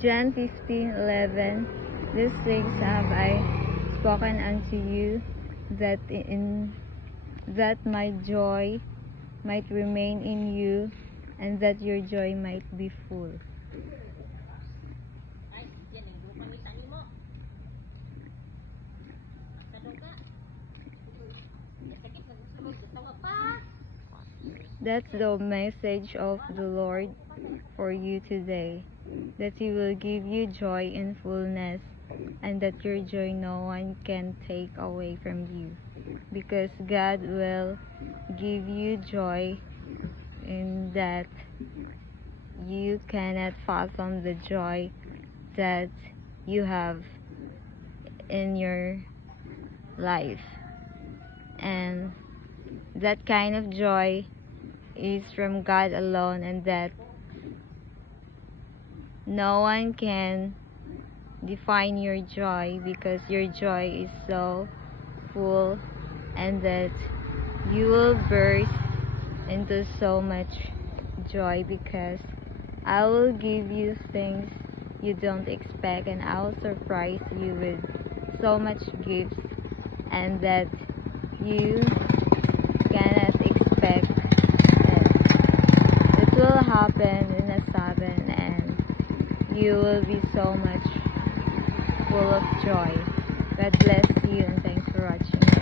John 15:11. These things have I spoken unto you, that my joy might remain in you, and that your joy might be full. That's the message of the Lord for you today, that He will give you joy in fullness, and that your joy no one can take away from you, because God will give you joy in that you cannot fathom the joy that you have in your life. And that kind of joy is from God alone, and that no one can define your joy, because your joy is so full, and that you will burst into so much joy, because I will give you things you don't expect, and I will surprise you with so much gifts, and that you cannot expect. It will happen in a sudden, and you will be so much full of joy. God bless you, and thanks for watching.